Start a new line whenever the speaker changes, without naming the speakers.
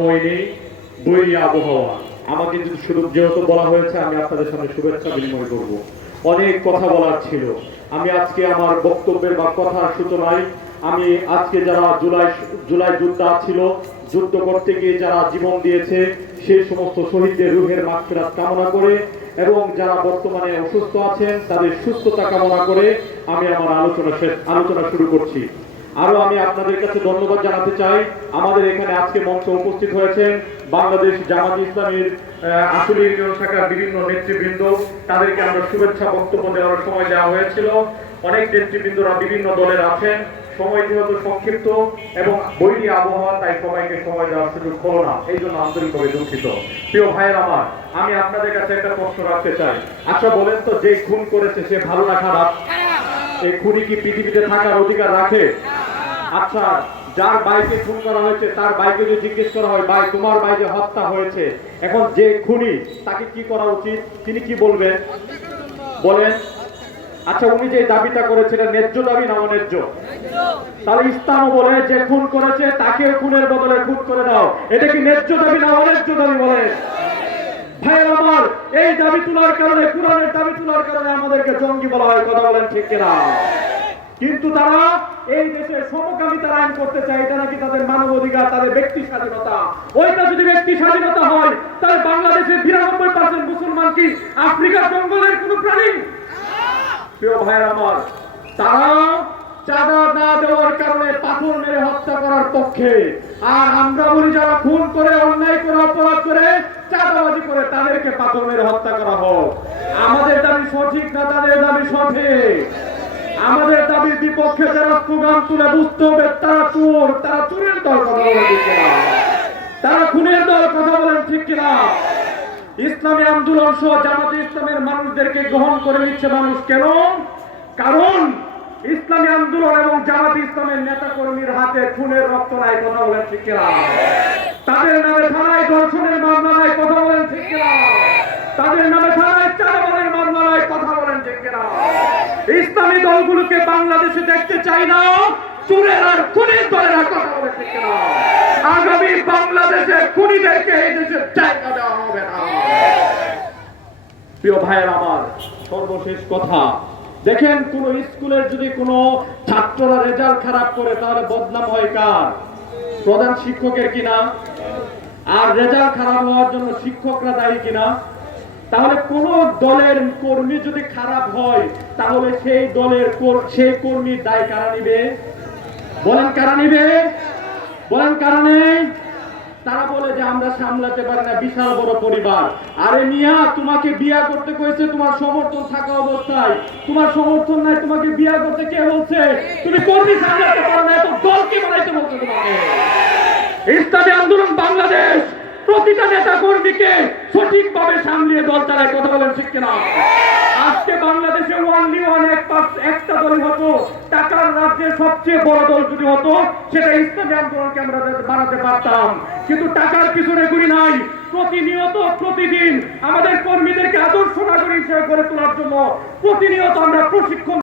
সময় নেই বৈরী আবহাওয়া। আমাকে যদি শুরু যেহেতু বলা হয়েছে, আমি আপনাদের সামনে শুভেচ্ছা বিনিময় করব। অনেক কথা বলার ছিল। আমি আজকে আমার বক্তব্যের বা কথার সূচনায়, আমি আজকে যারা জুলাই জুলাই যোদ্ধা ছিল, যুদ্ধ করতে গিয়ে যারা জীবন দিয়েছে, সেই সমস্ত শহীদদের রুহের কামনা করে এবং যারা বর্তমানে অসুস্থ আছেন, তাদের সুস্থতা কামনা করে আমি আমার আলোচনা আলোচনা শুরু করছি। আরও আমি আপনাদের কাছে ধন্যবাদ জানাতে চাই। আমাদের এখানে আজকে মঞ্চে উপস্থিত হয়েছেন বাংলাদেশ জামাত ইসলামীর আসলে ইউনিয়ন শাখার বিভিন্ন নেতৃবৃন্দ। তাদেরকে আমরা শুভেচ্ছা বক্তব্য দেওয়ার সময় দেওয়া হয়েছিল। অনেক নেতৃবৃন্দরা বিভিন্ন দলের আছেন। সময় যেহেতু সংক্ষিপ্ত এবং বৈরী আবহাওয়া তাই সবাইকে সময় দেওয়ার সুযোগ হলো না। এই জন্য আন্তরিকভাবে দুঃখিত। প্রিয় ভাইয়ের আমার আমি আপনাদের কাছে একটা প্রশ্ন রাখতে চাই। আচ্ছা বলেন তো যে খুন করেছে সে ভালো না খারাপ। এই খুনি কি পৃথিবীতে থাকার অধিকার রাখে? আচ্ছা যার বাইকে খুন করা হয়েছে, তার বাইকে যদি জিজ্ঞেস করা হয়, ভাই, তোমার বাইকে হত্যা হয়েছে। এখন যে খুনি, তাকে কি করা উচিত? তিনি কি বলবেন বলেন। আচ্ছা উনি যে দাবিটা করেছিলেন ন্যায্য দাবি না অন্যায্য? তাহলে ইসলামও বলে, যে খুন করেছে, তাকে খুনের বদলে খুন করে দাও। এটা কি ন্যায্য দাবি না অন্যায্য দাবি বলেন? ভাইয়ের আমার, এই দাবি তোলার কারণে, কোরআনের দাবি তোলার কারণে আমাদেরকে জঙ্গি বলা হয়, কথা বলেন ঠিক কিনা? কিন্তু তারা এই দেশে সমকামিতার আইন করতে চায়, এটা নাকি তাদের মানব অধিকার তাদের ব্যক্তি স্বাধীনতা। ওইটা যদি ব্যক্তি স্বাধীনতা হয়, তাহলে বাংলাদেশের বিরানব্বই পার্সেন্ট মুসলমান কি আফ্রিকার জঙ্গলের কোন প্রাণী? প্রিয় ভাইয়ের আমার তারা চাঁদা না দেওয়ার কারণে পাথর মেরে হত্যা করার পক্ষে। আর আমরা বলি, যারা খুন করে, অন্যায় করে, অপরাধ করে, চাঁদাবাজি করে, তাদেরকে পাথর মেরে হত্যা করা হোক। আমাদের দাবি সঠিক না তাদের দাবি সঠিক? আমাদের দাবির বিপক্ষে যারা স্লোগান তুলে বুঝতে হবে, তারা চোর, তারা চোরের দল কথা বলে তারা খুনের দল কথা বলেন ঠিক কিনা? ইসলামী আন্দোলন সহ জামাতে ইসলামের মানুষদেরকে গ্রহণ করে নিচ্ছে মানুষ কেন? কারণ ইসলামী আন্দোলন এবং জামাত ইসলামের নেতা কর্মীর হাতে খুনের রক্ত নাই, কথা বলেন ঠিক কিনা? তাদের নামে থানায় ধর্ষণের মামলা নাই কথা বলেন ঠিক কিনা তাদের নামে থানায় চালাবানের মামলা নাই কথা বলেন ঠিক কিনা ইসলামী দলগুলোকে বাংলাদেশে দেখতে চাই না। চুরের আর খুনের দলের কথা আগামী বাংলাদেশে খুনিদেরকে এই দেশে জায়গা দেওয়া হবে না। প্রিয় ভাইয়ের আমার সর্বশেষ কথা, দেখেন কোন স্কুলের যদি কোনো ছাত্ররা রেজাল্ট খারাপ করে, তাহলে বদনাম হয় কার? প্রধান শিক্ষকের কিনা? আর রেজাল্ট খারাপ হওয়ার জন্য শিক্ষকরা দায়ী কিনা? তাহলে কোন দলের কর্মী যদি খারাপ হয়, তাহলে সেই দলের সেই কর্মীর দায় কারা নিবে? বলেন কারা নিবে? বলেন কারণে তারা বলে যে আমরা সামলাতে পারি না, বিশাল বড় পরিবার। আরে মিয়া, তোমাকে বিয়া করতে কইছে, তোমার সমর্থন থাকা অবস্থায়। তোমার সমর্থন নাই, তোমাকে বিয়া করতে কে বলছে? তুমি কর্মী সামলাতে পারো না, এত দলকে বানাইতে বলছে তোমাকে? ইসলামী আন্দোলন বাংলাদেশ, প্রতিটা নেতা কর্মীকে চালায় কথা না। আজকে বাংলাদেশে ওয়ানলি ওয়ান একটা দল হতো। টাকার রাজ্যের সবচেয়ে বড় দল যদি হতো, সেটা ইসলামী আন্দোলনকে আমরা বানাতে পারতাম। কিন্তু টাকার পিছনে গুলি নাই। প্রতিনিয়ত প্রতিদিন আমাদের কর্মীদেরকে আদর্শ নাগরিক হিসেবে গড়ে তোলার জন্য প্রতিনিয়ত আমরা প্রশিক্ষণ